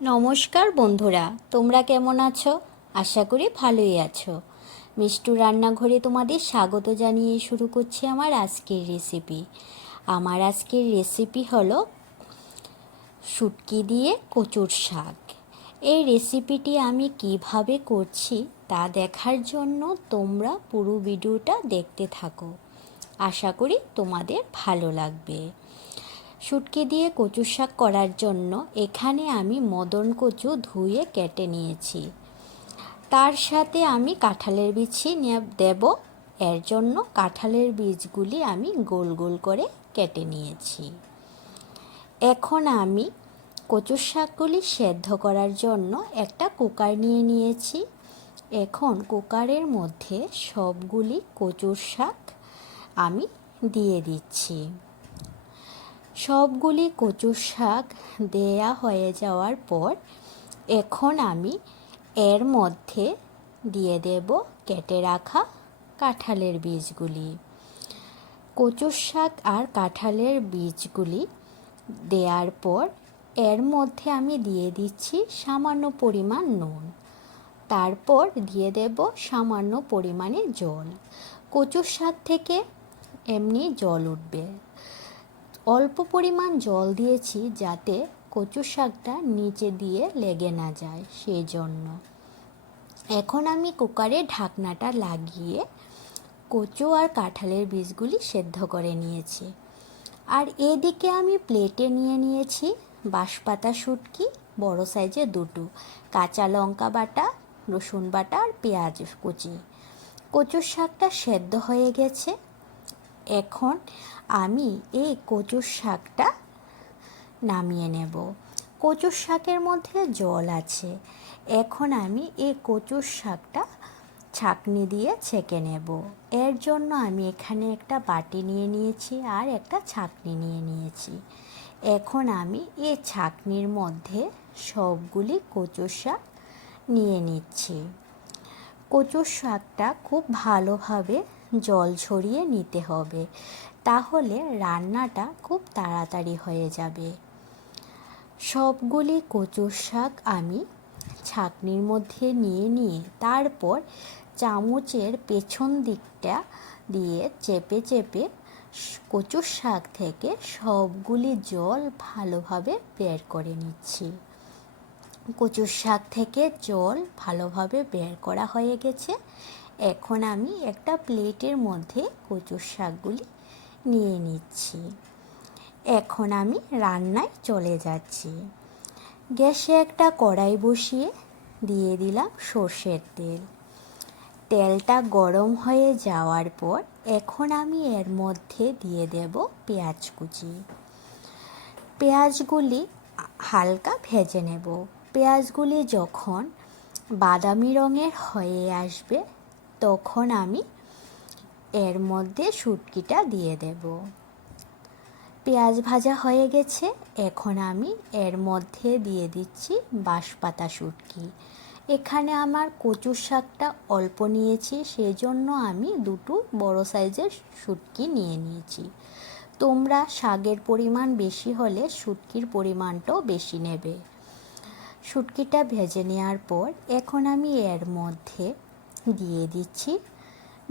নমস্কার বন্ধুরা, তোমরা কেমন আছো? আশা করি ভালোই আছো। মিষ্টু রান্নাঘরে তোমাদের স্বাগত জানিয়ে শুরু করছি আমার আজকের রেসিপি। আমার আজকের রেসিপি হলো শুটকি দিয়ে কচুর শাক। এই রেসিপিটি আমি কিভাবে করছি তা দেখার জন্য তোমরা পুরো ভিডিওটা দেখতে থাকো। আশা করি তোমাদের ভালো লাগবে। শুটকি দিয়ে কচু শাক করার জন্য এখানে আমি মদন কচু ধুয়ে কেটে নিয়েছি। তার সাথে আমি কাঁঠালের বিচি দেব। এর জন্য কাঁঠালের বীজগুলি আমি গোল গোল করে কেটে নিয়েছি। এখন আমি কচু শাকগুলি সেদ্ধ করার জন্য একটা কুকার নিয়ে নিয়েছি। এখন কুকারের মধ্যে সবগুলি কচুর শাক আমি দিয়ে দিচ্ছি। সবগুলি কচুর শাক দেয়া হয়ে যাওয়ার পর এখন আমি এর মধ্যে দিয়ে দেব কেটে রাখা কাঁঠালের বীজগুলি। কচুর শাক আর কাঁঠালের বীজগুলি দেওয়ার পর এর মধ্যে আমি দিয়ে দিচ্ছি সামান্য পরিমাণ নুন। তারপর দিয়ে দেব সামান্য পরিমাণে জল। কচুর শাক থেকে এমনি জল উঠবে। অল্প পরিমাণ জল দিয়েছি যাতে কচু শাকটা নিচে দিয়ে লেগে না যায়, সেই জন্য। এখন আমি কুকারে ঢাকনাটা লাগিয়ে কচু আর কাঁঠালের বীজগুলি সেদ্ধ করে নিয়েছি। আর এদিকে আমি প্লেটে নিয়ে নিয়েছি বাঁশপাতা শুটকি, বড় সাইজের দুটো, কাঁচা লঙ্কা বাটা, রসুন বাটা আর পেঁয়াজ কুচি। কচুর শাকটা সেদ্ধ হয়ে গেছে। এখন আমি এই কচুর শাকটা নামিয়ে নেব। কচুর শাকের মধ্যে জল আছে। এখন আমি এই কচুর শাকটা ছাঁকনি দিয়ে ছেঁকে নেব। এর জন্য আমি এখানে একটা বাটি নিয়ে নিয়েছি আর একটা ছাঁকনি নিয়ে নিয়েছি। এখন আমি এই ছাঁকনির মধ্যে সবগুলি কচুর শাক নিয়ে নিচ্ছি। কচুর শাকটা খুব ভালোভাবে জল ছড়িয়ে নিতে হবে, তাহলে রান্নাটা খুব তাড়াতাড়ি হয়ে যাবে। সবগুলি কচুর শাক আমি ছাঁকনির মধ্যে নিয়ে তারপর চামচের পেছন দিকটা দিয়ে চেপে চেপে কচুর শাক থেকে সবগুলি জল ভালোভাবে বের করে নিচ্ছি। কচুর শাক থেকে জল ভালোভাবে বের করা হয়ে গেছে। এখন আমি একটা প্লেটের মধ্যে কচুর শাকগুলি নিয়ে নিচ্ছি। এখন আমি রান্নায় চলে যাচ্ছি। গ্যাসে একটা কড়াই বসিয়ে দিয়ে দিলাম সর্ষের তেল। তেলটা গরম হয়ে যাওয়ার পর এখন আমি এর মধ্যে দিয়ে দেব পেঁয়াজ কুচি। পেঁয়াজগুলি হালকা ভেজে নেব। পেঁয়াজগুলি যখন বাদামি রঙের হয়ে আসবে তখন আমি এর মধ্যে শুটকিটা দিয়ে দেব। পেঁয়াজ ভাজা হয়ে গেছে। এখন আমি এর মধ্যে দিয়ে দিচ্ছি বাঁশপাতা শুটকি। এখানে আমার কচুর শাকটা অল্প নিয়েছি, সেজন্য আমি দুটো বড় সাইজের শুটকি নিয়ে নিয়েছি। তোমরা শাকের পরিমাণ বেশি হলে শুটকির পরিমাণটাও বেশি নেবে। শুটকিটা ভেজে নেওয়ার পর এখন আমি এর মধ্যে দিয়ে দিচ্ছি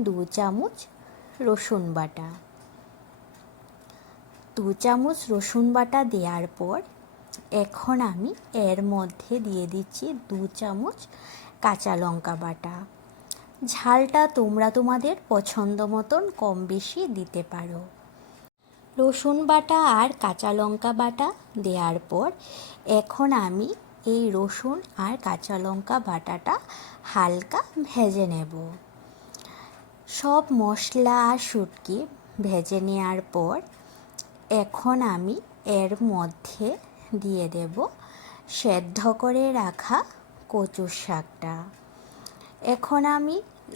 2 চামচ রসুন বাটা। 2 চামচ রসুন বাটা দেওয়ার পর এখন আমি এর মধ্যে দিয়ে দিচ্ছি 2 চামচ কাঁচা লঙ্কা বাটা। ঝালটা তোমরা তোমাদের পছন্দ মতন কম বেশি দিতে পারো। রসুন বাটা আর কাঁচা লঙ্কা বাটা দেওয়ার পর এখন আমি এই রসুন আর কাঁচা লঙ্কা বাটাটা হালকা ভেজে নেব। সব মশলা আর শুটকি ভেজে নেওয়ার পর এখন আমি এর মধ্যে দিয়ে দেব সেদ্ধ করে রাখা কচুর শাকটা। এখন আমি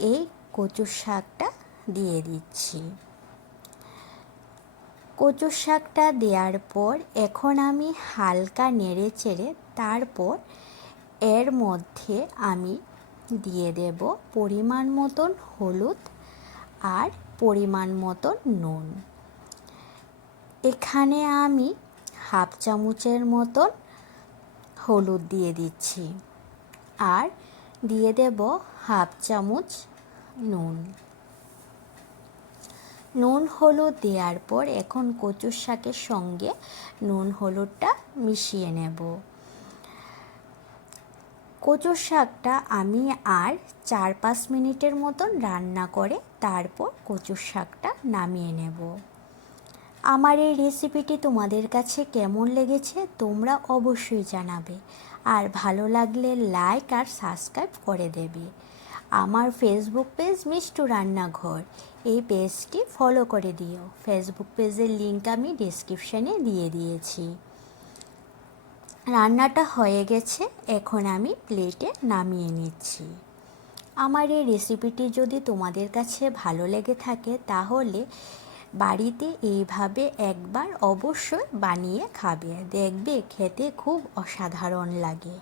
এই কচুর শাকটা দিয়ে দিচ্ছি। কচুর শাকটা দেওয়ার পর এখন আমি হালকা নেড়ে চেড়ে তারপর এর মধ্যে আমি দিয়ে দেব পরিমাণ মতন হলুদ আর পরিমাণ মতন নুন। এখানে আমি হাফ চামচের মতন হলুদ দিয়ে দিচ্ছি, আর দিয়ে দেব হাফ চামচ নুন। নুন হলুদ দেওয়ার পর এখন কচুর শাকের সঙ্গে নুন হলুদটা মিশিয়ে নেব। কচুর শাকটা আমি আর 4-5 মিনিটের মতন রান্না করে তারপর কচুর শাকটা নামিয়ে নেব। আমার এই রেসিপিটি তোমাদের কাছে কেমন লেগেছে তোমরা অবশ্যই জানাবে, আর ভালো লাগলে লাইক আর সাবস্ক্রাইব করে দেবে। আমার ফেসবুক পেজ মিষ্টু রান্নাঘর, এই পেজটি ফলো করে দিও। ফেসবুক পেজের লিংক আমি ডেসক্রিপশানে দিয়ে দিয়েছি। রান্নাটা হয়ে গেছে, এখন আমি প্লেটে নামিয়ে নিচ্ছি। আমার এই রেসিপিটি যদি তোমাদের কাছে ভালো লেগে থাকে তাহলে বাড়িতে এইভাবে একবার অবশ্যই বানিয়ে খাবে, দেখবে খেতে খুব অসাধারণ লাগে।